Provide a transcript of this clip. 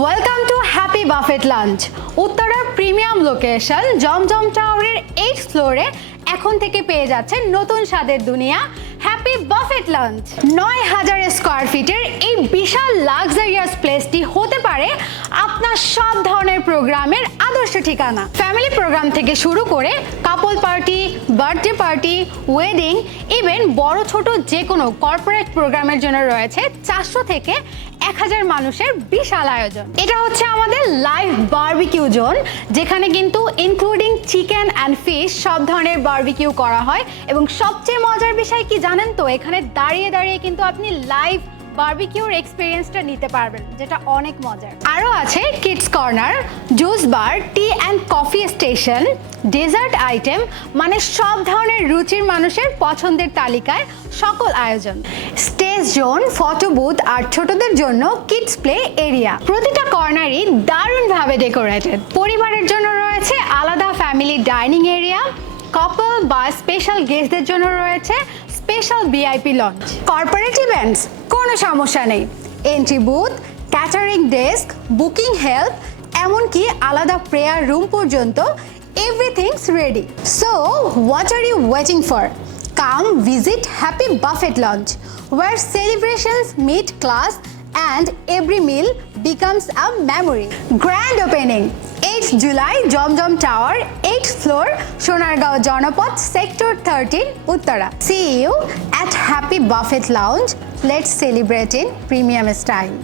Welcome to happy buffet lunch. উত্তরার premium location জমজম টাওয়ারের 8th ফ্লোরে এখন থেকে পেয়ে যাচ্ছেন নতুন স্বাদের দুনিয়া হ্যাপি বাফেট লাঞ্চ। 9000 স্কোয়ার ফিটের এই বিশাল লাক্সারিয়াস প্লেসটি হতে পারে আপনার সব ধরনের প্রোগ্রামের আদর্শ ঠিকানা। ফ্যামিলি প্রোগ্রাম থেকে শুরু করে couple party, birthday party, wedding, even বড় ছোট যে কোনো কর্পোরেট প্রোগ্রামের জন্য রয়েছে 400 থেকে 1000 মানুষের বিশাল আয়োজন। এটা হচ্ছে আমাদের লাইভ বারবিকিউ জোন, যেখানে কিন্তু ইনক্লুডিং চিকেন অ্যান্ড ফিশ সব ধরনের বারবিকিউ করা হয়। এবং সবচেয়ে মজার বিষয় কি জানেন তো, এখানে দাঁড়িয়ে দাঁড়িয়ে কিন্তু আপনি লাইভ বারবিকিউর এক্সপিরিয়েন্সটা নিতে পারবেন, যেটা অনেক মজার। আরও আছে kids corner, juice bar, tea and coffee station, dessert item, মানে সব ধরনের রুচির মানুষের পছন্দের তালিকায় সকল আয়োজন। স্টেজ জোন, ফটো বুথ আর ছোটদের জন্য কিডস প্লে এরিয়া। প্রতিটা কর্নারই দারুণভাবে ডেকোরেটেড। পরিবারের জন্য রয়েছে আলাদা ফ্যামিলি ডাইনিং এরিয়া, কাপল বা স্পেশাল গেস্টদের জন্য রয়েছে special VIP launch. Corporate events কোনো সমস্যা নেই, entry booth, catering desk, booking help, এমনকি আলাদা প্রেয়ার রুম পর্যন্ত everything's ready. So, what are you waiting for? Come visit Happy Buffet Lounge, where celebrations meet class and every meal becomes a memory. Grand opening 8th July, Jomjom Tower, 8th floor, Sonargaon Jonapod, Sector 13, Uttara. See you at Happy Buffet Lounge. Let's celebrate in premium style.